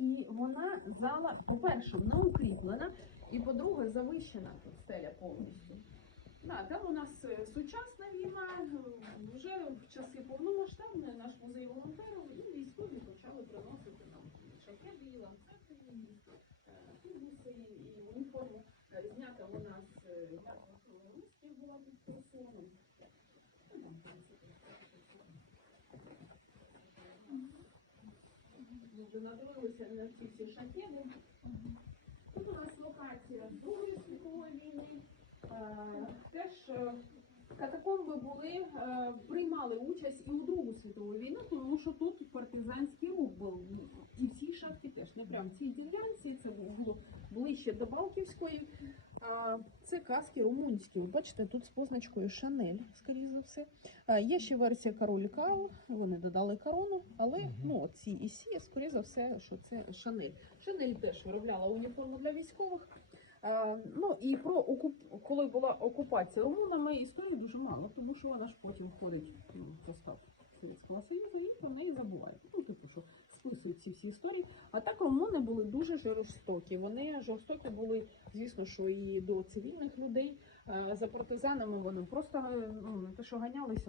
і вона зала, по-перше, вона укріплена, і по-друге, завищена тут стеля повністю. Да, там у нас е, сучасна війна, е, вже в часи повномасштабної наш музей волонтерів і військові почали приносити нам ланцети, е, і уніформу. Знята у нас е, ярмарка русських була під Херсоном. Ну, там, в принципі, Вже надивилися на ці всі шахеди. Тут у нас локація Другої світової війни. Е, Теж е, катакомби були, е, приймали участь і у Другу світову війну, тому що тут партизанський рух був. І всі цій теж не прям ці ділянці, це було ближче до Балківської. Це каски румунські. Ви бачите, тут з позначкою Шанель, скоріш за все. Є ще версія король Карл, вони додали корону, але ну, ці і сі, скоріш за все, що це Шанель. Шанель теж виробляла уніформу для військових. Ну і про окуп... коли була окупація румунами, історії дуже мало, тому що вона ж потім входить ну, в состав Совєтського Союзу і про неї забувають. Ну, типу, що списують ці всі історії. А так румуни були дуже жорстокі. Вони жорстокі були, звісно, що і до цивільних людей. Е, За партизанами вони просто е, ну, те, що ганялися.